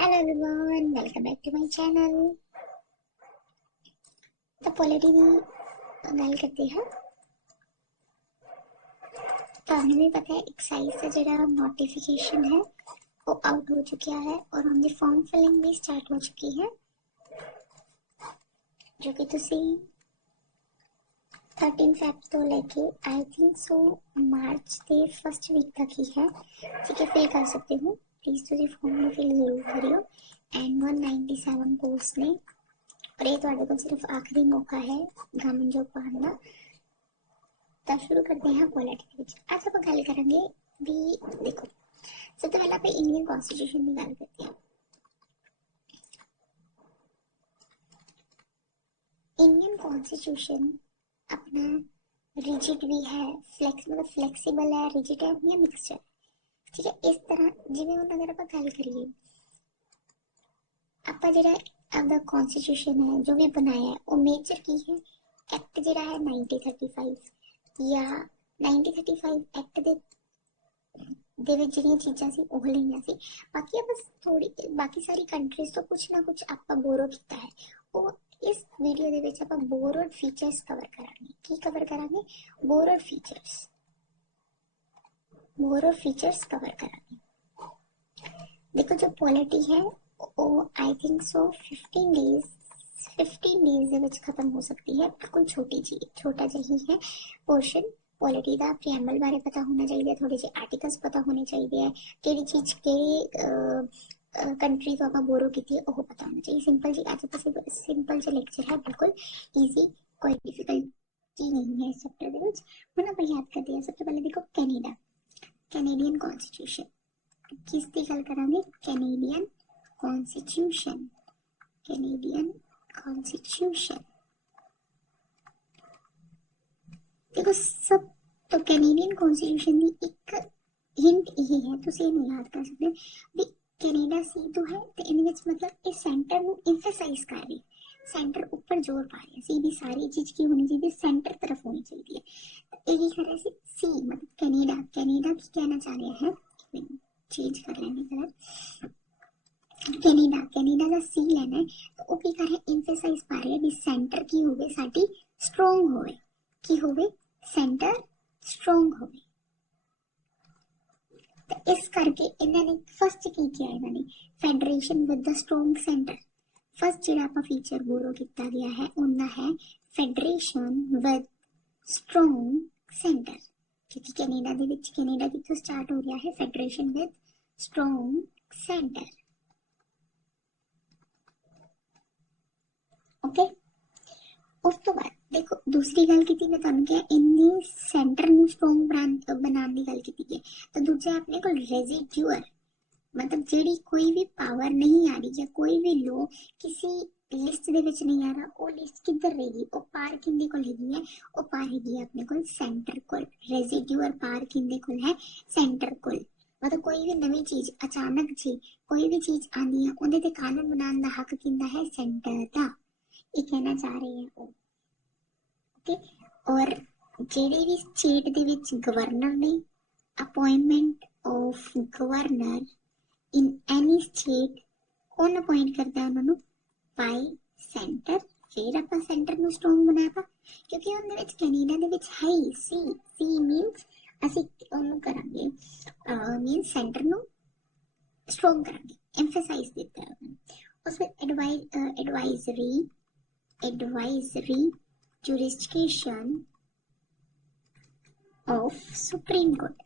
Hello everyone, welcome back to my channel। तो polity की गल करते हैं। तो हमें भी पता है एक साइज का जो नोटिफिकेशन है वो आउट हो चुका है और हमारी फॉर्म फिलिंग भी स्टार्ट हो चुकी है, जो कि तुसी 13 फेब तो लेके आई थिंक सो मार्च के फर्स्ट वीक तक ही है, ठीक है। फिल कर सकते हो, प्लीज तुसी फॉर्म में फिल जरूर करियो। एंड 197 पोस्ट ने और ये ਤੁਹਾਡੇ ਕੋਲ सिर्फ आखिरी मौका है गवर्नमेंट जॉब पाने का। तो शुरू करते हैं पॉलिटी। आज आप गल करेंगे भी, देखो सबसे पहले आप इंडियन कॉन्स्टिट्यूशन की गल करते हैं। इंडियन कॉन्स्टिट्यूशन अपना रिजिड भी है, मतलब फ्लैक्सीबल है, रिजिड है या मिक्सचर, ठीक है। इस तरह जिवें हुण अगर आप गल करिए, आप जो आपका कॉन्स्टिट्यूशन है जो भी बनाया है वो मेजर की है एक्ट जो है 1935 या 1935 एक्ट ਦੇ ਵਿੱਚ ਜਿਹੜੀਆਂ ਚੀਜ਼ਾਂ ਸੀ ਉਹ ਲਈਆਂ ਸੀ। ਬਾਕੀ ਆ ਬਸ ਥੋੜੀ ਬਾਕੀ ਸਾਰੀ ਕੰਟਰੀਜ਼ ਤੋਂ ਕੁਝ ਨਾ ਕੁਝ ਆਪਾਂ ਬੋਰੋ ਕੀਤਾ ਹੈ। ਉਹ ਇਸ ਵੀਡੀਓ ਦੇ ਵਿੱਚ ਆਪਾਂ ਬੋਰੋਡ ਫੀਚਰਸ ਕਵਰ ਕਰਾਂਗੇ। ਕੀ ਕਵਰ ਕਰਾਂਗੇ? ਬੋਰੋਡ ਫੀਚਰਸ ਕਵਰ ਕਰਾਂਗੇ। देखो जो पॉलिटी है वो आई थिंक सो 15 डेज ਦੇ ਵਿੱਚ ਖਤਮ ਹੋ ਸਕਦੀ ਹੈ। ਬਿਲਕੁਲ छोटा ਜਿਹੀ है पोर्शन। पॉलिटी ਦਾ प्रीएम्बल बारे पता होना चाहिए, थोड़े जे आर्टिकल्स पता होने चाहिए, ਕਿਹੜੀ चीज ਕਿਹੜੀ कंट्री तो आप बोरो की थी वो पता होना चाहिए। सिंपल जी आज सिंपल जो लेक्चर है, बिल्कुल ईजी, कोई डिफिकल्टी नहीं है इस चैप्टर ਦੇ ਵਿੱਚ। ਹੁਣ ਆਪਾਂ याद करते हैं। सबसे पहले देखो कैनेडियन कॉन्स्टिट्यूशन किसकी गल करांगे? कैनेडियन कॉन्स्टिट्यूशन देखो सब तो कैनेडियन कॉन्स्टिट्यूशन की एक हिंट यही है, तुसी इन्हें याद कर सकते भी कैनेडा सी तो है तो इन विच मतलब इस सेंटर ਨੂੰ एम्फेसाइज कर रही, सेंटर ऊपर जोर पा रही है। सी भी सारी चीज की होनी चाहिए, सेंटर तरफ होनी चाहिए। तो यही कर रहे सी मतलब कैनेडा की कहना चाह रहे हैं, चेंज कर लेने कलर। कैनेडा का सी लेना है तो वो की कर रहे एम्फेसाइज पा रहे हैं भी सेंटर की होवे साडी स्ट्रोंग होवे, की होवे सेंटर स्ट्रोंग होवे। तो इस करके इन्होंने फर्स्ट की किया, इन्होंने federation with the strong centre. First जिहड़ा आपा फीचर बोरो किया गया है उनका है फेडरेशन विद स्ट्रोंग सेंटर, क्योंकि कैनेडा कितों स्टार्ट हो रहा है? Federation with strong centre. Okay, उस तो बाद देखो दूसरी गल की मैं तुहानू क्या इन्नी सेंटर नू स्ट्रोंग बनाने की गल की है। तो दूसरा अपने को रेजिड्यूअर मतलब जेडी कोई भी पावर नहीं आ रही या कोई भी लो किसी लिस्ट दे विच नहीं आ रहा, वो लिस्ट किधर रहेगी? वो पार किंदे कोल हैगी है? वो पार हैगी है अपने कोल सेंटर कोल। रेजिड्यूअर पार किंदे कोल है? सेंटर कोल। मतलब कोई भी नवी चीज अचानक जी कोई भी चीज आनी है उहदे ते कानून बनाने का हक किंदा है? सेंटर दा। ये कहना चाह रहे हैं वो। ओके, और जेडे भी स्टेट दे विच गवर्नर ने appointment of governor in any state कौन अपॉइंट करता है उन्होंने? Bye centre. फिर आप सेंटर में स्ट्रोंग बनाया, क्योंकि उनके विच कैनेडा दे विच है ही सी मींस ਅਸੀਂ ਉਹਨੂੰ ਕਰਾਂਗੇ मींस सेंटर ਨੂੰ स्ट्रोंग करांगे, एम्फेसाइज देता है उसमें advisory jurisdiction of supreme court.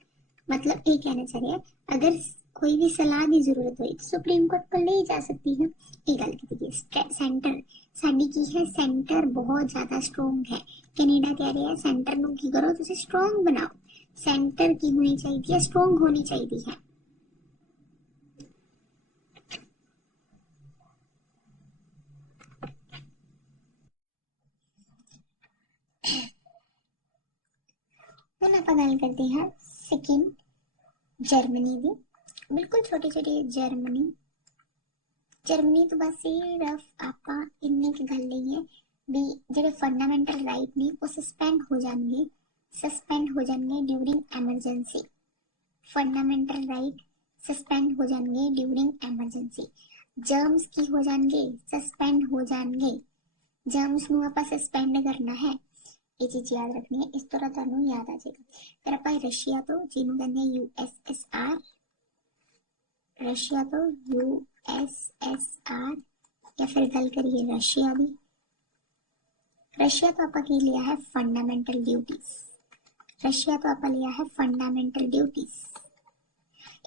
मतलब ये कहना चाह रहे हैं अगर कोई भी सलाह की जरूरत हो तो सुप्रीम कोर्ट पर ले जा सकती है। ये गल की सेंटर साडी की है, सेंटर बहुत ज्यादा स्ट्रोंग है। कैनेडा कह रहे हैं सेंटर नु की करो तुसी स्ट्रोंग बनाओ। सेंटर की होनी चाहिए, स्ट्रोंग होनी चाहिए है। हुण आपां गल करते हैं सेकंड जर्मनी की। बिल्कुल छोटी जर्मनी तो बस सिर्फ आप इन्नी की गल नहीं है भी जो फंडामेंटल राइट ने वो सस्पेंड हो जाएंगे during emergency. Fundamental right suspend हो जाएंगे ड्यूरिंग एमरजेंसी। ਜਰਮਸ ਕੀ ਹੋ ਜਾਣਗੇ, ਸਸਪੈਂਡ ਹੋ ਜਾਣਗੇ। ਜਰਮਸ ਨੂੰ ਆਪਾਂ ਸਸਪੈਂਡ ਕਰਨਾ ਹੈ, ਇਹ ਚੀਜ਼ ਯਾਦ ਰੱਖਣੀ ਹੈ। ਇਸ ਤਰ੍ਹਾਂ ਤੁਹਾਨੂੰ ਯਾਦ ਆ ਜਾਏਗਾ। ਫਿਰ ਆਪਾਂ ਰਸ਼ੀਆ ਤੋਂ, ਜਿਹਨੂੰ ਕਹਿੰਦੇ ਆ USSR, ਰਸ਼ੀਆ ਤੋਂ USSR, ਜਾਂ ਫਿਰ ਗੱਲ ਕਰੀਏ ਰਸ਼ੀਆ ਦੀ। ਰਸ਼ੀਆ ਤੋਂ ਆਪਾਂ ਕੀ ਲਿਆ ਹੈ, ਫੰਡਾਮੈਂਟਲ ਡਿਊਟੀਜ਼। ਰਸ਼ੀਆ ਤੋਂ ਆਪਾਂ ਲਿਆ ਹੈ ਫੰਡਾਮੈਂਟਲ ਡਿਊਟੀਜ਼।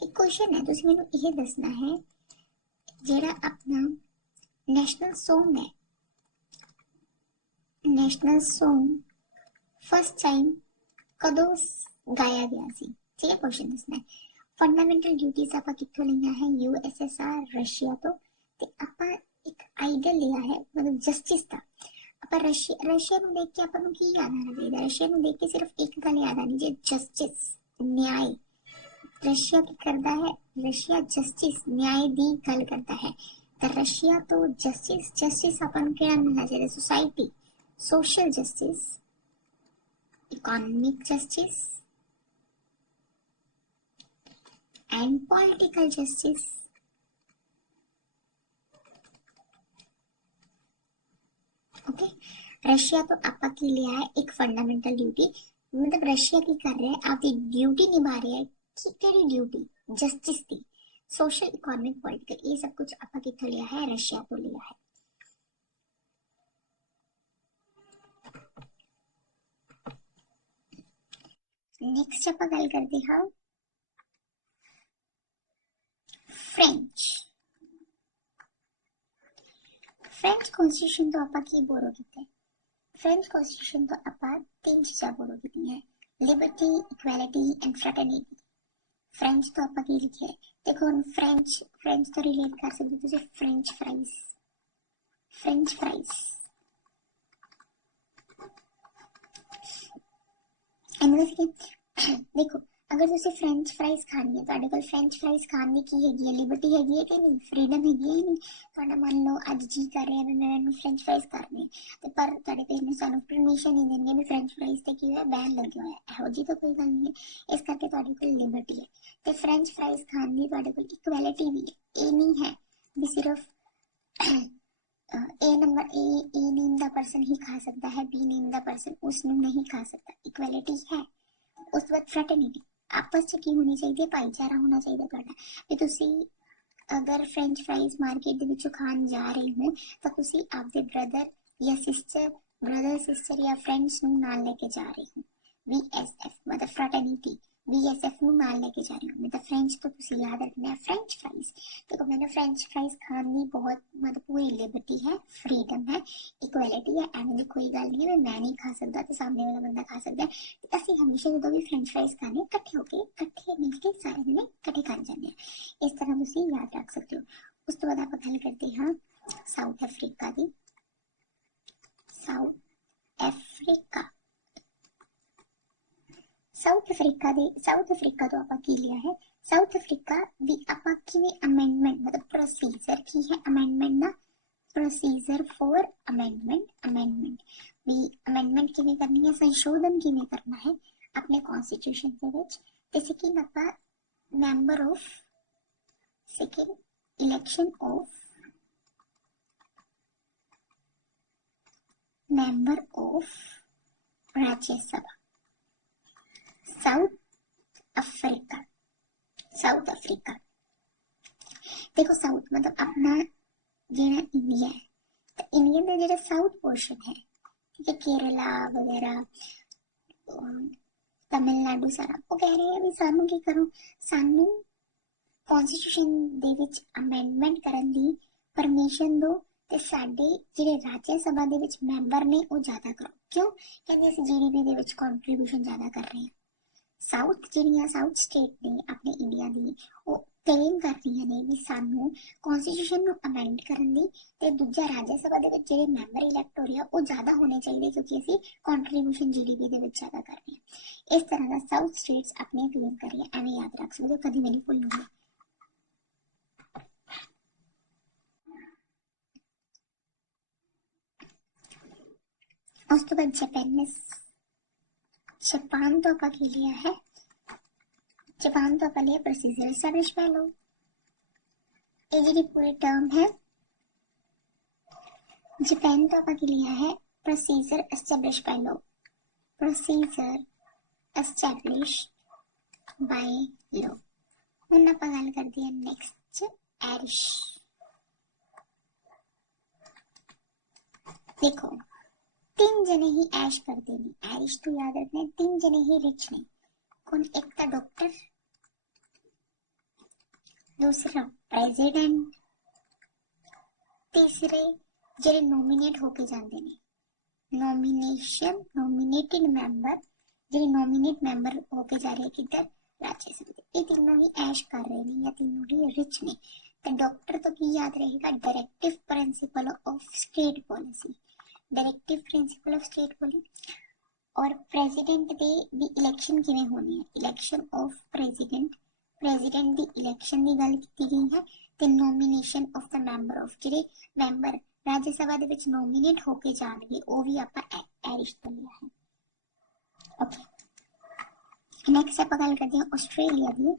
ਇੱਕ ਕੁਐਸਚਨ ਹੈ, ਤੁਸੀਂ ਮੈਨੂੰ ਇਹ ਦੱਸਣਾ ਹੈ, ਜਿਹੜਾ ਆਪਣਾ ਨੈਸ਼ਨਲ ਸੌਂਗ ਹੈ, ਨੈਸ਼ਨਲ ਸੌਂਗ ਫਸਟ ਟਾਈਮ ਕਦੋਂ ਗਾਇਆ ਗਿਆ ਸੀ, ਠੀਕ ਹੈ, ਕੁਐਸਚਨ ਦੱਸਣਾ ਹੈ। ਫੰਡਾਮੈਂਟਲ ਡਿਊਟੀਜ਼ ਆਪਾਂ ਕਿੱਥੋਂ ਲਈਆਂ ਹੈ, USSR, ਰਸ਼ੀਆ ਤੋਂ। ਤੇ ਆਪਾਂ ਇੱਕ ਆਈਡੀਅਲ ਲਿਆ ਹੈ, ਮਤਲਬ ਜਸਟਿਸ ਦਾ। ਆਪਾਂ ਰਸ਼ੀਆ ਨੂੰ ਦੇਖ ਕੇ ਆਪਾਂ ਨੂੰ ਕੀ ਯਾਦ ਆਣਾ ਚਾਹੀਦਾ, ਰਸ਼ੀਆ ਨੂੰ ਦੇਖ ਕੇ ਸਿਰਫ ਇੱਕ ਗੱਲ ਯਾਦ ਆਣੀ चाहिए, ਜਸਟਿਸ, ਨਿਆਂ। ਰਸ਼ੀਆ ਕੀ ਕਰਦਾ ਹੈ, ਰਸ਼ੀਆ ਜਸਟਿਸ, ਨਿਆਂ ਦੀ ਗੱਲ ਕਰਦਾ ਹੈ। ਤਾਂ ਰਸ਼ੀਆ ਤੋਂ ਜਸਟਿਸ, ਜਸਟਿਸ ਆਪਾਂ ਨੂੰ ਕਿਹੜਾ ਮਿਲਣਾ ਚਾਹੀਦਾ, society, social justice, economic justice, and political justice. Okay, Russia तो आपा की लिया है एक फंडामेंटल ड्यूटी, मतलब रशिया की कर रहे हैं, आपकी ड्यूटी निभा रहे हैं। कि तेरी ड्यूटी जस्टिस की, सोशल, इकोनॉमिक, पॉलिटिकल, ये सब कुछ आपा किथों लिया है, रशिया तो लिया है। नेक्स्ट आप गल करते हैं फ्रेंच। फ्रेंच कॉन्स्टिट्यूशन तो आपा की बोरो कीते, फ्रेंच कॉन्स्टिट्यूशन तो आपा तीन चीज़ां बोरो कीती है, liberty, equality and fraternity. French तो आपा की लिखे है, देखो हम फ्रेंच फ्रेंच तो रिलेट कर सकते हो फ्रेंच फ्राइज, फ्रेंच फ्राइज देखो, अगर तुसी फ्रेंच फ्राइज खानी है, ਤੁਹਾਡੇ ਕੋਲ फ्रेंच फ्राइज खाने ਦੀ ਕੀ ਹੈਗੀ ਹੈ, ਲਿਬਰਟੀ ਹੈਗੀ ਹੈ ਕਿ ਨਹੀਂ, ਫਰੀडम ਹੈਗੀ ਹੈ ਨਹੀਂ। ਤੁਹਾਡਾ ਮੰਨ ਲਓ ਅੱਜ ਜੀ ਕਰ ਰਿਹਾ ਵੀ ਮੈਂ ਇਹਨੂੰ फ्रेंच फ्राइज ਕਰਨੇ ਤੇ ਪਰ ਤੁਹਾਡੇ ਪੇਰੈਂਟਸ ਸਾਨੂੰ ਪਰਮਿਸ਼ਨ ਨਹੀਂ ਦੇਣਗੇ ਵੀ फ्रेंच फ्राइज ਤੇ ਕੀ ਹੋਇਆ, ਬੈਨ ਲੱਗਿਆ ਹੋਇਆ, ਇਹੋ ਜੀ ਤਾਂ ਕੋਈ ਗੱਲ ਨਹੀਂ ਹੈ। ਇਸ ਕਰਕੇ ਤੁਹਾਡੇ ਕੋਲ ਲਿਬਰਟੀ ਹੈ ਤੇ फ्रेंच फ्राइज ਖਾਣ ਦੀ ਤੁਹਾਡੇ ਕੋਲ ਇਕੁਐਲਿਟੀ ਵੀ ਹੈ। ਇਹ ਨਹੀਂ ਹੈ ਵੀ ਸਿਰਫ ए नंबर ए नेम ਦਾ ਪਰਸਨ ਹੀ ਖਾ ਸਕਦਾ ਹੈ, बी नेम ਦਾ ਪਰਸਨ ਉਸ ਨੂੰ ਨਹੀਂ ਖਾ ਸਕਦਾ, ਇਕੁਐਲਿਟੀ ਹੈ। ਉਸ ਤੋਂ ਬਾਅਦ ਫ੍ਰੈਟਰਨਿਟੀ, ਆਪਸ ਚ ਕੀ ਹੋਣੀ ਚਾਹੀਦੀ ਹੈ, ਭਾਈਚਾਰਾ ਹੋਣਾ ਚਾਹੀਦਾ ਤੁਹਾਡਾ। ਵੀ ਤੁਸੀਂ ਅਗਰ ਫ੍ਰੈਂਚ ਫਰਾਈਜ਼ ਮਾਰਕੀਟ ਦੇ ਵਿੱਚੋਂ ਖਾਣ ਜਾ ਰਹੇ ਹੋ ਤਾਂ ਤੁਸੀਂ ਆਪਦੇ ਬ੍ਰਦਰ ਜਾਂ ਸਿਸਟਰ, ਬ੍ਰਦਰ ਸਿਸਟਰ ਜਾਂ ਫਰੈਂਡਸ ਨੂੰ ਨਾਲ ਲੈ ਕੇ ਜਾ ਰਹੇ ਹੋ। VSF मतलब ਫ੍ਰੈਟਰਨਿਟੀ, VSF ਨੂੰ ਨਾਲ ਲੈ ਕੇ ਜਾ ਰਹੇ ਹੋ। मतलब फ्रेंच तो ਤੁਸੀਂ याद रखना है फ्रेंच फ्राइज। देखो मैंने फ्रेंच फ्राइज खाने की बहुत मतलब पूरी लिबर्टी है, फ्रीडम है, इक्वलिटी है, एवं ਦੀ ਕੋਈ ਗੱਲ ਨਹੀਂ ਹੈ ਮੈਂ ਨਹੀਂ ਖਾ ਸਕਦਾ ਤੇ ਸਾਹਮਣੇ ਵਾਲਾ ਬੰਦਾ ਖਾ ਸਕਦਾ ਹੈ। ਅਸੀਂ ਹਮੇਸ਼ਾ ਜਦੋਂ ਵੀ फ्रेंच फ्राइज ਖਾਣੇ ਇਕੱਠੇ ਹੋ ਕੇ, ਇਕੱਠੇ ਮਿਲ ਕੇ ਸਾਰੇ ਜਣੇ ਇਕੱਠੇ ਖਾ ਜਾਂਦੇ ਆ। ਇਸ ਤਰ੍ਹਾਂ ਤੁਸੀਂ ਯਾਦ ਰੱਖ ਸਕਦੇ ਹੋ। ਉਸ ਤੋਂ ਬਾਅਦ ਆਪਾਂ ਗੱਲ ਕਰਦੇ ਹਾਂ ਸਾਊਥ ਅਫਰੀਕਾ ਦੀ। ਸਾਊਥ ਅਫਰੀਕਾ, ਸਾਊਥ ਅਫਰੀਕਾ ਤੋਂ ਆਪਾਂ ਕੀ ਲਿਆ ਹੈ, ਸਾਊਥ ਅਫਰੀਕਾ ਵੀ ਆਪਾਂ ਕਿਵੇਂ ਅਮੈਂਡਮੈਂਟ, ਮਤਲਬ ਪ੍ਰੋਸੀਜਰ ਕੀ ਹੈ ਅਮੈਂਡਮੈਂਟ ਦਾ, ਪ੍ਰੋਸੀਜਰ ਫॉर ਅਮੈਂਡਮੈਂਟ ਵੀ ਅਮੈਂਡਮੈਂਟ ਕਿਵੇਂ ਕਰਨੀ ਹੈ, ਸੰਸ਼ੋਧਨ ਕਿਵੇਂ ਕਰਨਾ ਹੈ ਆਪਣੇ ਕਨਸਟੀਟਿਊਸ਼ਨ ਦੇ ਵਿੱਚ। ਤੇ ਸੈਕਿੰਡ ਆਪਾਂ member of, second election of member of राज्य सभा। साउथ अफ्रीका, साउथ अफ्रीका देखो साउथ मतलब अपना जेड़ा इंडिया है, तो इंडिया में जेड़ा साउथ पोर्शन है, ठीक है, केरला वगैरह, तमिलनाडु सारा, वो कह रहे हैं भी सानू की करो, सानू कॉन्स्टिट्यूशन दे विच अमेंडमेंट करन दी परमिशन दो ਤੇ ਸਾਡੇ ਜਿਹੜੇ ਰਾਜ ਸਭਾ ਦੇ ਵਿੱਚ ਮੈਂਬਰ ਨੇ ਉਹ ਜ਼ਿਆਦਾ ਕਰੋ। ਕਿਉਂ ਕਹਿੰਦੇ ਅਸੀਂ GDP ਦੇ ਵਿੱਚ ਕੰਟਰੀਬਿਊਸ਼ਨ ਜ਼ਿਆਦਾ ਕਰ ਰਹੇ ਹਾਂ। ਸਾਊਥ ਜਿਹੜੀਆਂ ਸਾਊਥ ਸਟੇਟ ਨੇ ਆਪਣੇ ਇੰਡੀਆ ਦੀ, ਉਹ ਕਲੇਮ ਕਰ ਰਹੀਆਂ ਨੇ ਵੀ ਸਾਨੂੰ ਕਨਸਟੀਟਿਊਸ਼ਨ ਨੂੰ ਅਮੈਂਡ ਕਰਨ ਦੀ ਤੇ ਦੂਜਾ ਰਾਜ ਸਭਾ ਦੇ ਵਿੱਚ ਜਿਹੜੇ ਮੈਂਬਰ ਇਲੈਕਟ ਹੋ ਰਹੇ ਆ ਉਹ ਜ਼ਿਆਦਾ ਹੋਣੇ ਚਾਹੀਦੇ ਕਿਉਂਕਿ ਅਸੀਂ ਕੰਟਰੀਬਿਊਸ਼ਨ GDP ਦੇ ਵਿੱਚ ਜ਼ਿਆਦਾ ਕਰ ਰਹੇ ਹਾਂ। ਇਸ ਤਰ੍ਹਾਂ ਦਾ ਸਾਊਥ ਸਟੇਟਸ ਆਪਣੇ ਕਲੇਮ ਕਰ ਰਹੀਆਂ, ਐਵੇਂ ਯਾਦ ਰੱਖ ਸਕਦੇ ਹੋ, ਕਦੀ ਵੀ ਨਹੀਂ ਭੁੱਲੋਗੇ। ਉਸ ਤੋਂ ਬਾਅਦ जापान तो आपा की लिया है, जापान तो आपा लिया प्रोसीजर एस्टैब्लिश कर लो। ਇਹ ਜਿਹੜੀ ਪੂਰੀ ਟਰਮ ਹੈ ਜਾਪਾਨ ਤੋਂ ਆਪਾਂ ਕੀ ਲਿਆ ਹੈ ਪ੍ਰੋਸੀਜਰ ਐਸਟੈਬਲਿਸ਼ ਬਾਈ ਲੋ, ਪ੍ਰੋਸੀਜਰ ਐਸਟੈਬਲਿਸ਼ ਬਾਈ ਲੋ। ਹੁਣ ਆਪਾਂ ਗੱਲ ਕਰਦੇ ਹਾਂ ਨੈਕਸਟ ਐਰਿਸ਼। देखो 3 जने ही ऐश करते हैं, ऐश तो याद रखना है 3 जने ही रिच ने। कौन? एक था डॉक्टर, दूसरा प्रेसिडेंट, तीसरे जेरे नॉमिनेट होके जाते ने, नॉमिनेटेड मेंबर, जेरे नॉमिनेट मेंबर होके जा रहे हैं किधर राज्यसभा। ये तीनों ही ऐश कर रहे हैं या तीनों ही रिच ने। तो डॉक्टर तो की याद रहेगा directive principle of state policy, directive principle of state policy. और प्रेसिडेंट दे दी इलेक्शन किवें होनी है, election of president, president the election की गल की गई है। ते nomination of the member of जेडे मेंबर राज्य सभा दे विच नॉमिनेट होके जाणगे वो भी आपां ऐरिश तो लिया है। ओके नेक्स्ट आपां गल करदे हां आस्ट्रेलिया दी।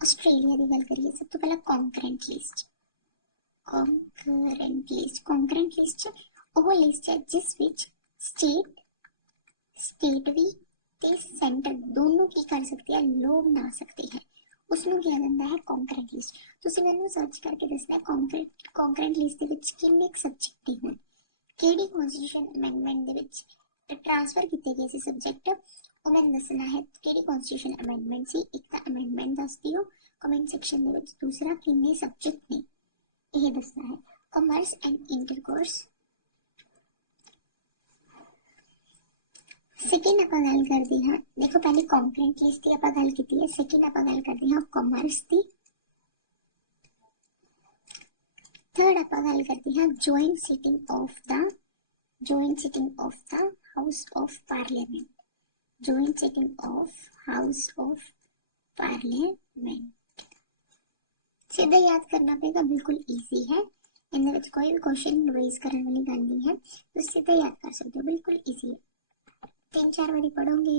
ਆਸਟ੍ਰੇਲੀਆ ਦੀ ਗੱਲ ਕਰੀਏ ਸਭ ਤੋਂ ਪਹਿਲਾਂ ਕੌਨਕਰੈਂਟ ਲਿਸਟ। ਕੌਨਕਰੈਂਟ ਲਿਸਟ ਉਹ ਲਿਸਟ ਹੈ ਜਿਸ ਵਿੱਚ ਸਟੇਟ ਵੀ ਤੇ ਸੈਂਟਰ ਦੋਨੋਂ ਕੀ ਕਰ ਸਕਦੇ ਆ, ਲੋਕ ਬਣਾ ਸਕਦੇ ਹੈ। ਉਸਨੂੰ ਕਿਹਾ ਜਾਂਦਾ ਹੈ ਕੌਨਕਰੈਂਟ ਲਿਸਟ। ਤੁਸੀਂ ਮੈਨੂੰ ਸਰਚ ਕਰਕੇ ਦੱਸਣਾ ਕੌਨਕਰੈਂਟ ਲਿਸਟ ਦੇ ਵਿੱਚ ਕਿੰਨੇ ਸਬਜੈਕਟ ਹੋਣ, ਕਿਹੜੀ ਕਨਸਟੀਟਿਊਸ਼ਨ ਅਮੈਂਡਮੈਂਟ ਦੇ ਵਿੱਚ ट्रांसफर किए गए सब्जेक्ट वो मैंने दसना है कि कॉन्स्टिट्यूशन अमेंडमेंट सी। एक तो अमेंडमेंट दस दियो कमेंट सेक्शन में, दूसरा किन्ने सब्जेक्ट ने यह दसना है। Commerce and intercourse. सेकेंड आप गल करते हैं, देखो पहले कॉन्करेंट लिस्ट की आप गल की है, सेकेंड आप गल करते हैं कॉमर्स की। थर्ड आप गल करते हैं joint sitting of the house of parliament, joint sitting of house of parliament. सीधा याद करना पड़ेगा, बिल्कुल इजी है, इनमें विच कोई भी क्वेश्चन रेज करने वाली गल नहीं है, तो सीधा याद कर सकते हो, बिल्कुल इजी है। 3-4 बारी पढ़ोगे।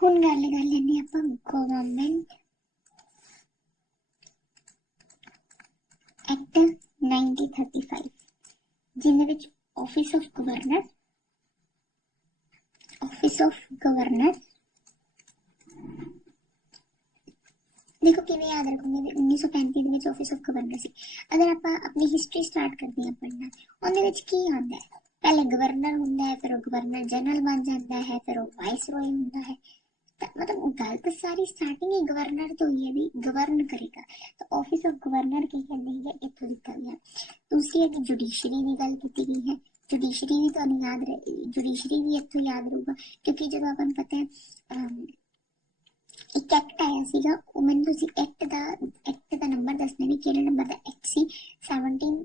हुण गल कर लेने आपां गवर्नमेंट एक्ट 1935 जिन्हें विच ऑफिस ऑफ गवर्नर देखो किवें याद रखोगे 1935 ਦੇ ਵਿੱਚ ऑफिस ऑफ गवर्नर सी। अगर आप अपनी हिस्ट्री स्टार्ट करते हैं पढ़ना, ਉਹਦੇ ਵਿੱਚ ਕੀ ਆਉਂਦਾ है, पहले गवर्नर ਹੁੰਦਾ है, फिर वो गवर्नर जनरल बन जाता है, फिर वो वाइसरॉय ਹੁੰਦਾ है। मतलब गल तो सारी स्टार्टिंग ही गवर्नर तो ही है भी गवर्न करेगा, तो ऑफिस ऑफ गवर्नर की कहते हैं इतों दिता गया। दूसरी है जुडिशरी की गल की गई है, जुडिशरी भी तो याद रहे, जुडिशरी भी इतों याद रहूगा क्योंकि जो अपन पता है एक एक्ट आया सीगा, मैंने तुसी एक्ट दा नंबर दसना भी किहड़े नंबर दा एक्ट सी 17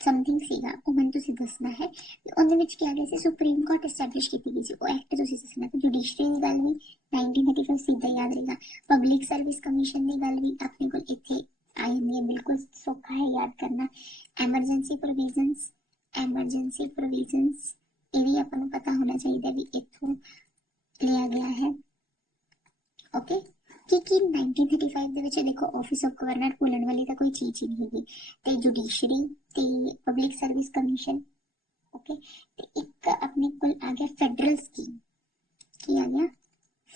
समथिंग सीगा, वो मैंने तुसी दसना है। ਉਹਦੇ ਵਿੱਚ ਕੀ ਆ ਗਿਆ ਸੀ, ਸੁਪਰੀਮ ਕੋਰਟ ਐਸਟੈਬਲਿਸ਼ ਕੀਤੀ ਗਈ ਸੀ, ਉਹ ਐਕਟ ਤੁਸੀਂ ਦੱਸਣਾ। ਤੇ ਜੁਡੀਸ਼ਰੀ ਦੀ ਗੱਲ ਵੀ 1935 ਸਿੱਧਾ ਯਾਦ ਰਹੇਗਾ। ਪਬਲਿਕ ਸਰਵਿਸ ਕਮਿਸ਼ਨ ਦੀ ਗੱਲ ਵੀ ਆਪਣੇ ਕੋਲ ਇੱਥੇ ਆ ਜਾਂਦੀ ਹੈ, ਬਿਲਕੁਲ ਸੌਖਾ ਹੈ ਯਾਦ ਕਰਨਾ। ਐਮਰਜੈਂਸੀ ਪ੍ਰੋਵੀਜ਼ਨਸ ਇਹ ਵੀ ਆਪਾਂ ਨੂੰ ਪਤਾ ਹੋਣਾ ਚਾਹੀਦਾ ਵੀ ਇੱਥੋਂ ਲਿਆ ਗਿਆ ਹੈ। ओके कि 1935 ਦੇ ਵਿੱਚ ਦੇਖੋ ਆਫਿਸ ਆਫ ਗਵਰਨਰ ਭੁੱਲਣ ਵਾਲੀ ਤਾਂ ਕੋਈ ਚੀਜ਼ ਹੀ ਨਹੀਂ ਹੈਗੀ, ਤੇ ਜੁਡੀਸ਼ਰੀ ਤੇ ਪਬਲਿਕ ਸਰਵਿਸ ਕਮਿਸ਼ਨ। ओके एक अपने को आ गया फेडरल स्कीम, की आ गया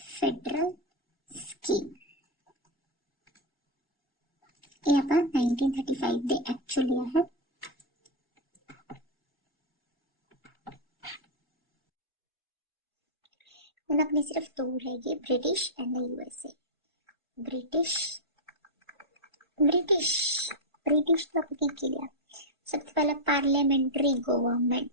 फेडरल स्कीम, ये आप 1935 दे एक्चुअली है। ਹੁਣ अपनी सिर्फ दो रहेगी, ब्रिटिश एंड यूएसए। ब्रिटिश तो आपने की लिया सबसे पहले parliamentary government,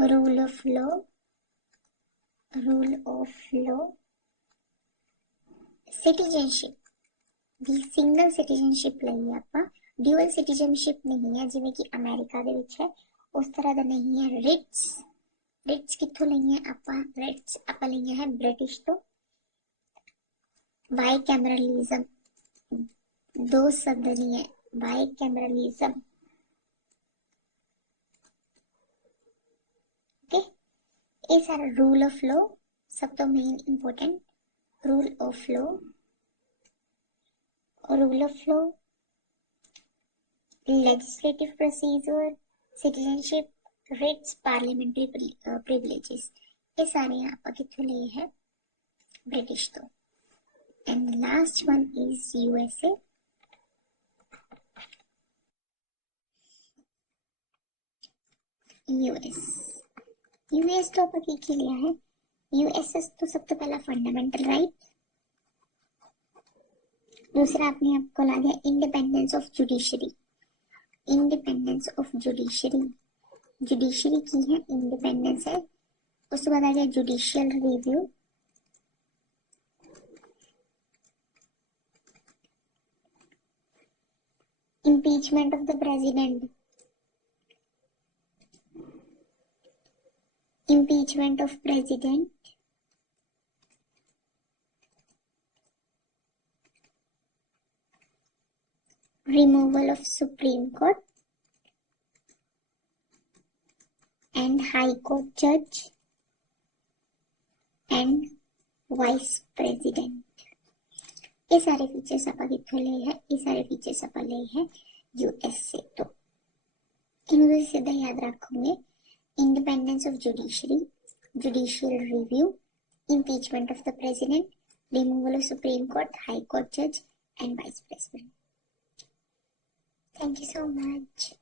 rule of law, citizenship भी सिंगल सिटीजनशिप लई आपां, ड्यूअल सिटीजनशिप नहीं है जिवें कि अमेरिका दे विच है, उस तरह दा नहीं है। रिट्स रिट्स कित्थों लेंगे आपा रिट्स आपा लेंगे है ब्रिटिश तो बाई कैमरलिज्म दो शब्द नहीं है बाई कैमरलिज्म ओके ये सारा रूल ऑफ लॉ सब तो main important rule of law legislative procedure citizenship rights parliamentary privileges ये सारे यहाँ पर कितने लिए हैं ब्रिटिश तो and last one is USA US तो आपका क्या लिया है यूएसएस तो सबसे पहला फंडामेंटल राइट दूसरा आपने आपको ला दिया इंडिपेंडेंस ऑफ जुडिशरी जुडिशरी की है इंडिपेंडेंस है उसके बाद आ गया judicial review impeachment of the president removal of Supreme Court and High Court judge and Vice President ये सारे फीचर्स अपन कितने ले हैं ये सारे फीचर्स अपन ले हैं यूएस से तो इनको सीधा याद रखोगे independence of judiciary judicial review impeachment of the president removal of Supreme Court High Court judge and Vice President. Thank you so much.